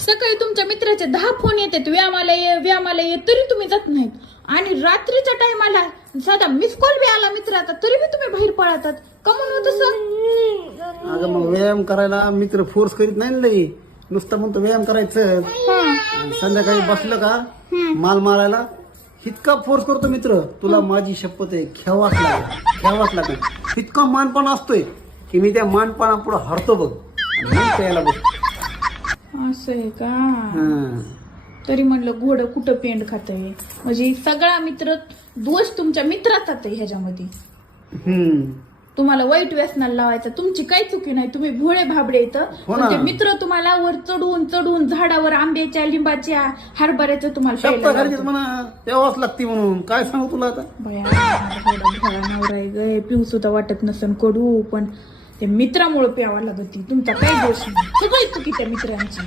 सकाळी तुमच्या मित्राचे 10 फोन येतात, व्यायामाला ये, तरी तुम्ही जात नाहीत. आणि रात्रीच्या टायमाला साधा मिस कॉल बी आला मित्राचा तरी बी तुम्ही बाहेर पळतात. का म्हणून तसं? अगं मग व्यायाम करायला मित्र फोर्स करीत नाही ना लई. नुसतं म्हणतो व्यायाम करायचं आणि संध्याकाळी बसलं का माल मारायला इतका फोर्स करतो मित्र, तुला माझी शपथ आहे खेळवाच लागेल. इतका मानपणा असतोय की मी त्या मानपणा पुढे हरतो बघ आणि मग प्यायला बसतो. असं आहे का? हा. तरी म्हणलं घोडं कुठं पेंड खातंय. म्हणजे सगळा मित्र दोष तुमच्या मित्राचाच आहे ह्याच्यामध्ये. तुम्हाला वाईट व्यसनाला लावायचं तुमची काही चुकी नाही, तुम्ही भोळे भाबडे येतं. पण ते मित्र तुम्हाला वर चढून झाडावर आंब्याच्या, लिंबाच्या, हरभऱ्याचं तुम्हाला शब्द घरचीच म्हणा तेव्हाच लागते म्हणून काय सांगू तुला आता. बया भोळा नवरा आहे ग, पिऊ सुद्धा वाटत नसन कडू, पण ते मित्रामुळे प्यावा लागत. तुमचा काही दोष नाही, सगळी चुकी त्या मित्रांची.